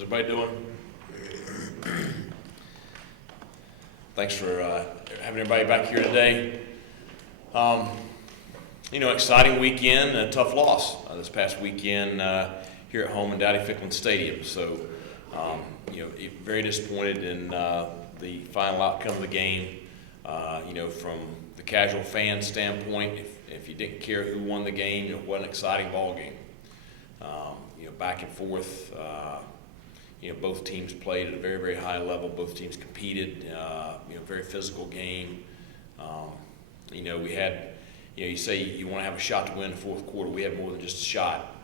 How's everybody doing? Thanks for having everybody back here today. Exciting weekend, a tough loss this past weekend here at home in Dowdy-Ficklin Stadium. So, very disappointed in the final outcome of the game. From the casual fan standpoint, if you didn't care who won the game, it was an exciting ball game. Back and forth. Both teams played at a very, very high level. Both teams competed. Very physical game. We had. You say you want to have a shot to win the fourth quarter. We had more than just a shot.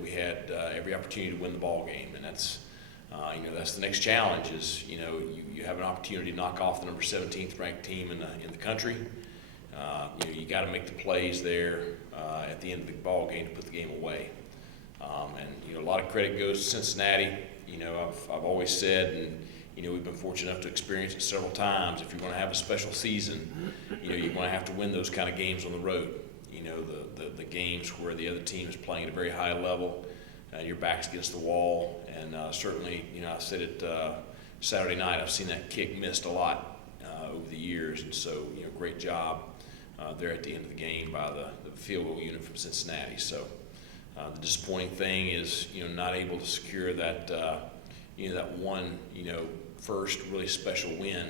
We had every opportunity to win the ball game, and that's the next challenge. Is you have an opportunity to knock off the number 17th ranked team in the country. You got to make the plays there at the end of the ball game to put the game away. And a lot of credit goes to Cincinnati. I've always said, and we've been fortunate enough to experience it several times. If you're going to have a special season, you're going to have to win those kind of games on the road. The games where the other team is playing at a very high level, your back's against the wall, and certainly, I said it Saturday night. I've seen that kick missed a lot over the years, and so great job there at the end of the game by the field goal unit from Cincinnati. So the disappointing thing is not able to secure that that one first really special win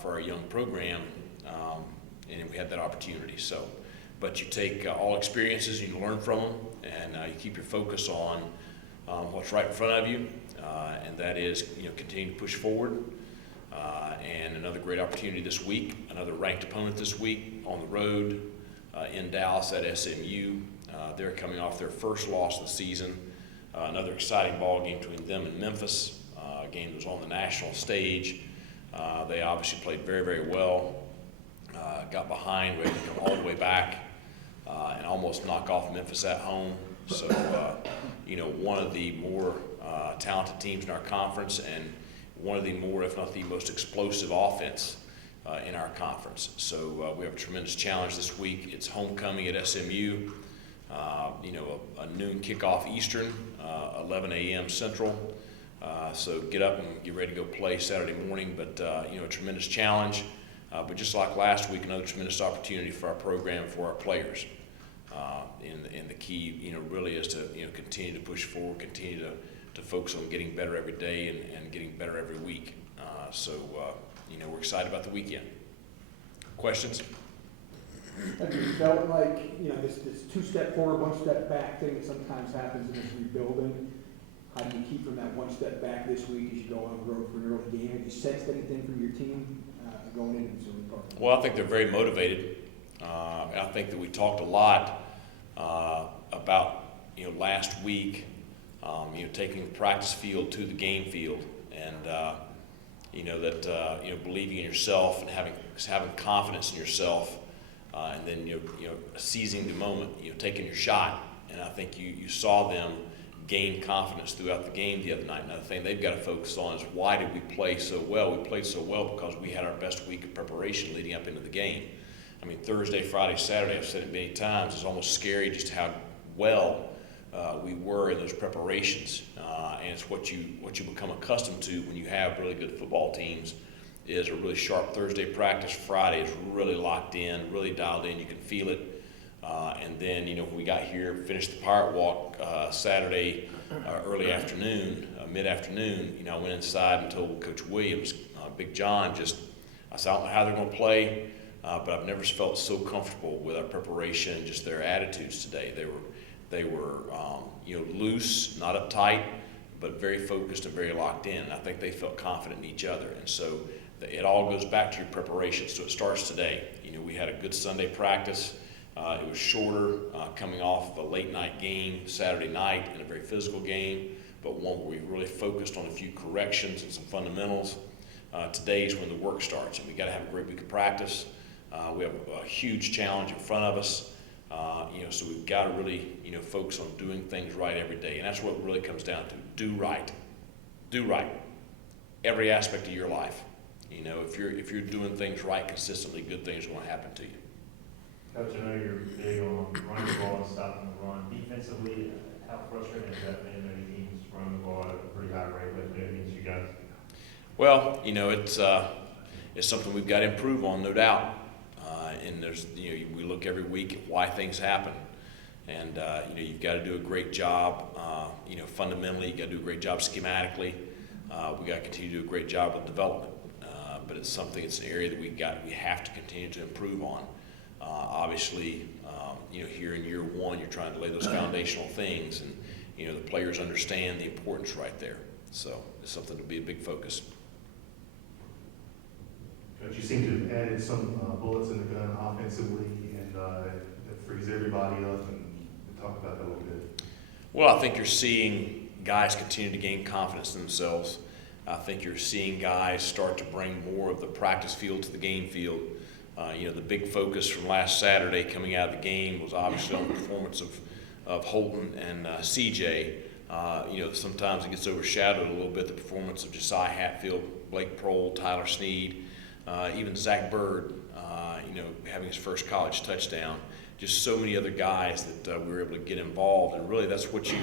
for our young program, and we had that opportunity. So, but you take all experiences and you learn from them, and you keep your focus on what's right in front of you, and that is continue to push forward. And another great opportunity this week, another ranked opponent this week on the road in Dallas at SMU. They're coming off their first loss of the season. Another exciting ball game between them and Memphis. A game that was on the national stage. They obviously played very, very well. Got behind, ready to come all the way back, and almost knock off Memphis at home. So, one of the more talented teams in our conference, and one of the more, if not the most explosive offense in our conference. So we have a tremendous challenge this week. It's homecoming at SMU. A noon kickoff Eastern, 11 a.m. Central. So get up and get ready to go play Saturday morning. But a tremendous challenge. But just like last week, another tremendous opportunity for our program, for our players. And the key, really is to continue to push forward, continue to focus on getting better every day and getting better every week. So we're excited about the weekend. Questions? Have you felt like, this two-step forward, one-step back thing that sometimes happens in this rebuilding? How do you keep from that one step back this week as you go on the road for an early game? Have you sensed anything from your team going into the early part? Well, I think they're very motivated. I think that we talked a lot about, last week, taking the practice field to the game field, and believing in yourself and having confidence in yourself. And then seizing the moment, taking your shot, and I think you saw them gain confidence throughout the game the other night. Another thing they've got to focus on is, why did we play so well? We played so well because we had our best week of preparation leading up into the game. I mean, Thursday, Friday, Saturday, I've said it many times, it's almost scary just how well we were in those preparations, and it's what you become accustomed to when you have really good football teams. Is a really sharp Thursday practice. Friday is really locked in, really dialed in. You can feel it. And then, when we got here, finished the Pirate Walk Saturday early afternoon, mid-afternoon, I went inside and told Coach Williams, Big John, I said, I don't know how they're going to play, but I've never felt so comfortable with our preparation, just their attitudes today. They were loose, not uptight, but very focused and very locked in. And I think they felt confident in each other. And so it all goes back to your preparation. So it starts today. We had a good Sunday practice. It was shorter, coming off of a late night game Saturday night, and a very physical game, but one where we really focused on a few corrections and some fundamentals. Today is when the work starts, and we got to have a great week of practice. We have a huge challenge in front of us. So we've got to really, focus on doing things right every day, and that's what it really comes down to. Do right. Do right. Every aspect of your life. If you're doing things right consistently, good things are going to happen to you. Coach, I know you're big on running the ball and stopping the run. Defensively, how frustrating has that been? Many teams run the ball at a pretty high Well, it's something we've got to improve on, no doubt. And there's, we look every week at why things happen. And, you've got to do a great job, fundamentally, you've got to do a great job schematically. We got to continue to do a great job with development. But it's an area that we have to continue to improve on. Obviously, here in year one, you're trying to lay those foundational things, and, the players understand the importance right there. So it's something to be a big focus. Coach, you seem to have added some bullets in the gun offensively, and that frees everybody up, and talk about that a little bit. Well, I think you're seeing guys continue to gain confidence in themselves. I think you're seeing guys start to bring more of the practice field to the game field. The big focus from last Saturday coming out of the game was obviously on the performance of Holton and CJ. Sometimes it gets overshadowed a little bit, the performance of Josiah Hatfield, Blake Prohl, Tyler Snead, even Zach Bird, having his first college touchdown. Just so many other guys that we were able to get involved, and really that's what you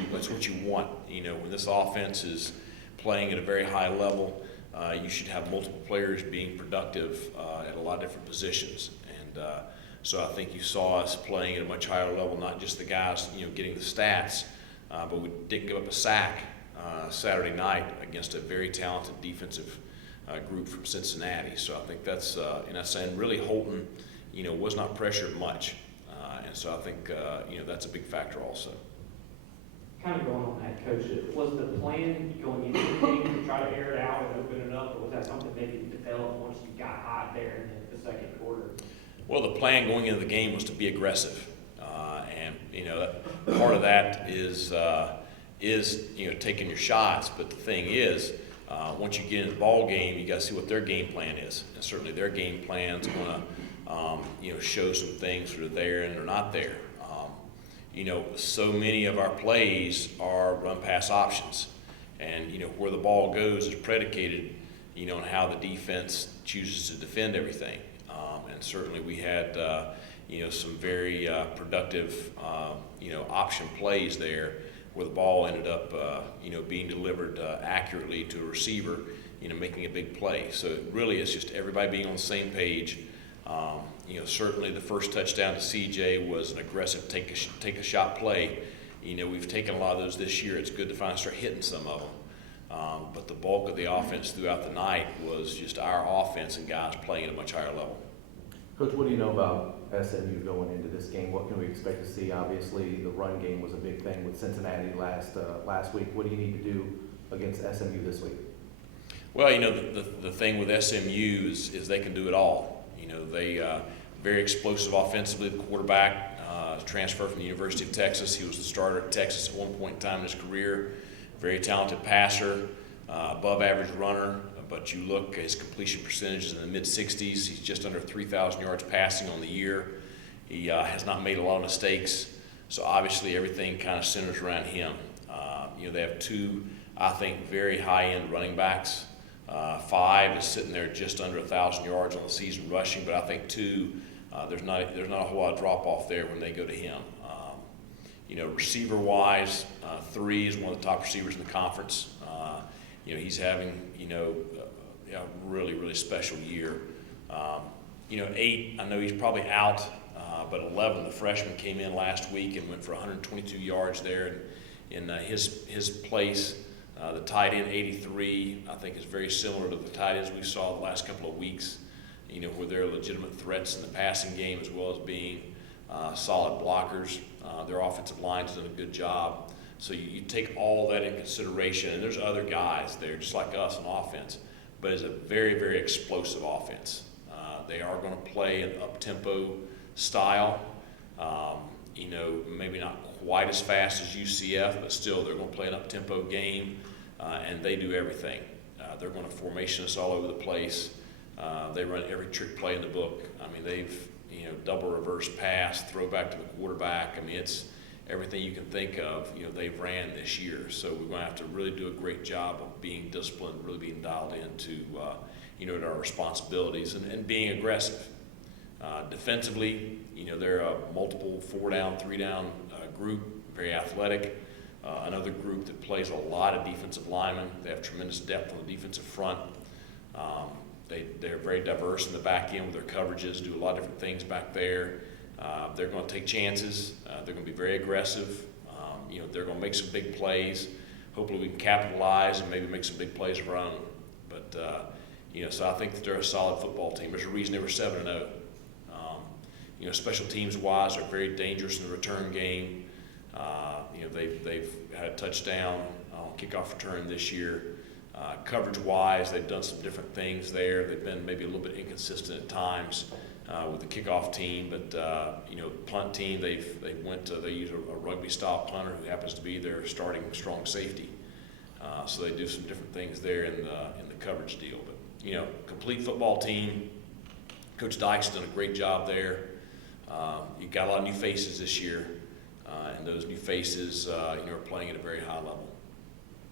want. When this offense is playing at a very high level, you should have multiple players being productive at a lot of different positions. And so I think you saw us playing at a much higher level, not just the guys, getting the stats, but we didn't give up a sack Saturday night against a very talented defensive group from Cincinnati. So I think that's, and really Holton, was not pressured much. And so I think, that's a big factor also. Kind of going on that, Coach, was the plan going into the game to try to air it out and open it up, or was that something maybe you developed once you got hot there in the second quarter? Well, the plan going into the game was to be aggressive. Part of that is taking your shots. But the thing is, once you get in the ball game, you got to see what their game plan is. And certainly their game plan's going to, show some things that are there and they're not there. So many of our plays are run-pass options. And, where the ball goes is predicated, on how the defense chooses to defend everything. And certainly we had, some very productive, option plays there where the ball ended up, being delivered accurately to a receiver, making a big play. So really it's just everybody being on the same page. Certainly the first touchdown to CJ was an aggressive take a shot play. We've taken a lot of those this year. It's good to finally start hitting some of them. But the bulk of the offense throughout the night was just our offense and guys playing at a much higher level. Coach, what do you know about SMU going into this game? What can we expect to see? Obviously, the run game was a big thing with Cincinnati last week. What do you need to do against SMU this week? Well, the thing with SMU is they can do it all. They very explosive offensively. The quarterback transferred from the University of Texas. He was the starter at Texas at one point in time in his career. Very talented passer, above average runner. But you look at his completion percentages in the mid-60s. He's just under 3,000 yards passing on the year. He has not made a lot of mistakes. So obviously everything kind of centers around him. They have two, I think, very high-end running backs. 5 is sitting there just under 1,000 yards on the season rushing, but I think 2, there's not a whole lot of drop-off there when they go to him. Receiver-wise, 3 is one of the top receivers in the conference. He's having, a really, really special year. 8, I know he's probably out, but 11, the freshman, came in last week and went for 122 yards there in his place. The tight end, 83, I think is very similar to the tight ends we saw the last couple of weeks, where they're legitimate threats in the passing game as well as being solid blockers. Their offensive line's done a good job. So you take all that in consideration, and there's other guys there just like us on offense, but it's a very, very explosive offense. They are going to play an up-tempo style, maybe not quite as fast as UCF, but still they're going to play an up-tempo game, and they do everything. They're going to formation us all over the place. They run every trick play in the book. They've, double reverse pass, throw back to the quarterback. It's everything you can think of, they've ran this year. So we're going to have to really do a great job of being disciplined, really being dialed into, to our responsibilities and being aggressive. Defensively, they're a multiple 4-down, 3-down group, very athletic. Another group that plays a lot of defensive linemen. They have tremendous depth on the defensive front. They're very diverse in the back end with their coverages, do a lot of different things back there. They're going to take chances. They're going to be very aggressive. They're going to make some big plays. Hopefully we can capitalize and maybe make some big plays of our own. But, so I think that they're a solid football team. There's a reason they were 7-0. Special teams wise, they're very dangerous in the return game. They've had a touchdown on kickoff return this year. Coverage wise, they've done some different things there. They've been maybe a little bit inconsistent at times with the kickoff team, but punt team, they use a rugby style punter who happens to be their starting strong safety. So they do some different things there in the coverage deal. But complete football team. Coach Dyke's done a great job there. You've got a lot of new faces this year, and those new faces are playing at a very high level.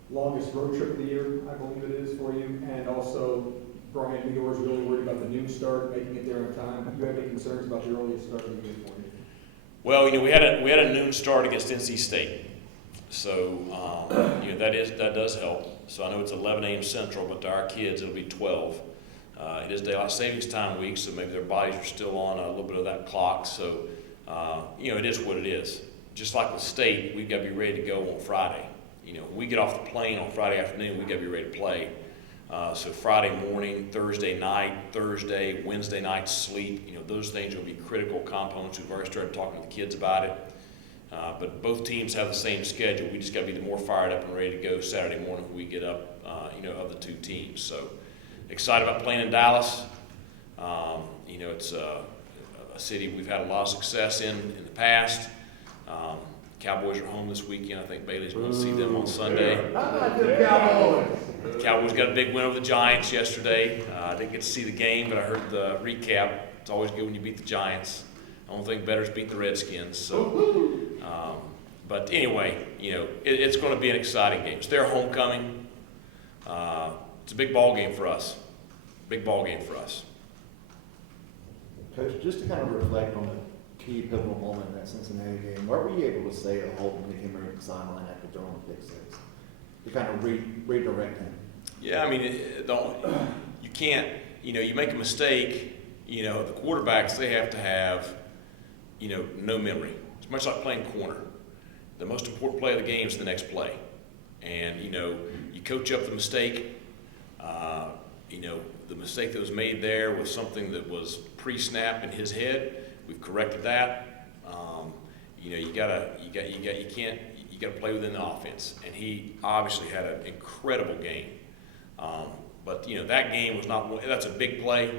Longest road trip of the year, I believe it is for you, and also Brian Meador's really worried about the noon start, making it there on time. Do you have any concerns about the earliest start of the year for you? Well, we had a noon start against NC State, so that does help. So I know it's 11 a.m. Central, but to our kids it'll be 12. It is daylight savings time week, so maybe their bodies are still on a little bit of that clock. So it is what it is. Just like with State, we've got to be ready to go on Friday. When we get off the plane on Friday afternoon, we've got to be ready to play. So Friday morning, Thursday night, Thursday, Wednesday night sleep, those things will be critical components. We've already started talking to the kids about it. But both teams have the same schedule. We just got to be the more fired up and ready to go Saturday morning when we get up, of the two teams. So excited about playing in Dallas. It's a city we've had a lot of success in the past. Cowboys are home this weekend. I think Bailey's going to see them on Sunday. Cowboys got a big win over the Giants yesterday. I didn't get to see the game, but I heard the recap. It's always good when you beat the Giants. I don't think better is beat the Redskins. So, but anyway, it's going to be an exciting game. It's their homecoming. It's a big ball game for us. Big ball game for us. Coach, just to kind of reflect on the key pivotal moment in that Cincinnati game, what were you able to say to Holton when he came over the sideline after throwing the pick six to kind of redirect him? Yeah, you can't, you make a mistake, the quarterbacks, they have to have, no memory. It's much like playing corner. The most important play of the game is the next play. And, you coach up the mistake. The mistake that was made there was something that was pre-snap in his head. We've corrected that. You gotta play within the offense. And he obviously had an incredible game. But that game was not, that's a big play.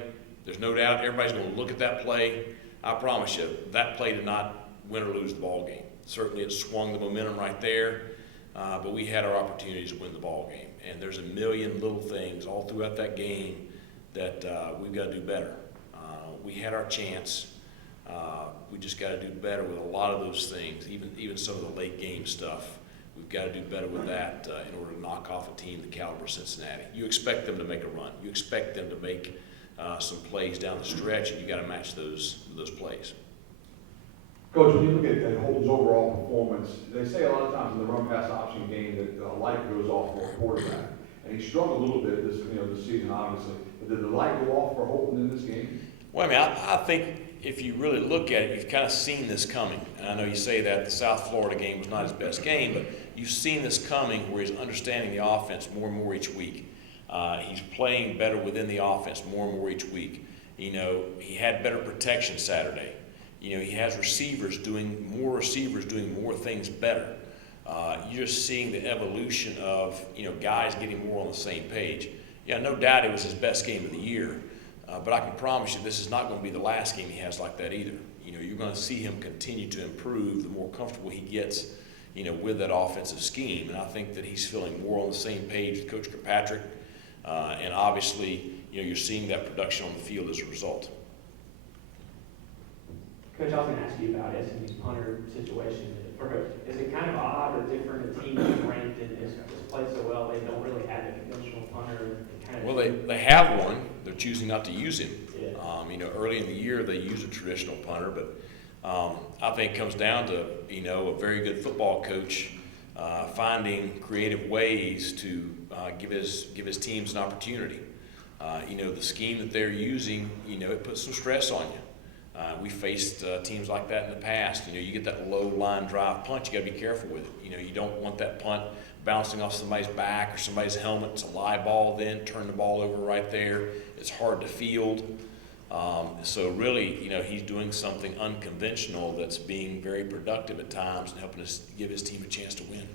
There's no doubt everybody's going to look at that play. I promise you, that play did not win or lose the ball game. Certainly it swung the momentum right there, but we had our opportunities to win the ball game. And there's a million little things all throughout that game that we've got to do better. We had our chance. We just got to do better with a lot of those things, even some of the late game stuff. We've got to do better with that in order to knock off a team the caliber of Cincinnati. You expect them to make a run. You expect them to make some plays down the stretch, and you got to match those plays. Coach, when you look at Holton's overall performance, they say a lot of times in the run-pass option game that the light goes off for a quarterback, and he struggled a little bit this season, obviously. But did the light go off for Holton in this game? Well, I think if you really look at it, you've kind of seen this coming. And I know you say that the South Florida game was not his best game, but you've seen this coming where he's understanding the offense more and more each week. He's playing better within the offense more and more each week. He had better protection Saturday. He has receivers doing more things better. You're just seeing the evolution of, guys getting more on the same page. Yeah, no doubt it was his best game of the year, but I can promise you this is not going to be the last game he has like that either. You're going to see him continue to improve the more comfortable he gets, with that offensive scheme. And I think that he's feeling more on the same page with Coach Kirkpatrick. And obviously, you're seeing that production on the field as a result. Coach, I was going to ask you about SMU's punter situation. Is it kind of odd or different? A team that's ranked and has played so well, they don't really have a conventional punter? Well, they have one. They're choosing not to use him. Yeah. Early in the year they use a traditional punter, but I think it comes down to a very good football coach finding creative ways to give his teams an opportunity. The scheme that they're using, it puts some stress on you. We faced teams like that in the past. You get that low line drive punt, you gotta be careful with it. You don't want that punt bouncing off somebody's back or somebody's helmet. It's a live ball then, turn the ball over right there. It's hard to field. So really, he's doing something unconventional that's being very productive at times and helping us give his team a chance to win.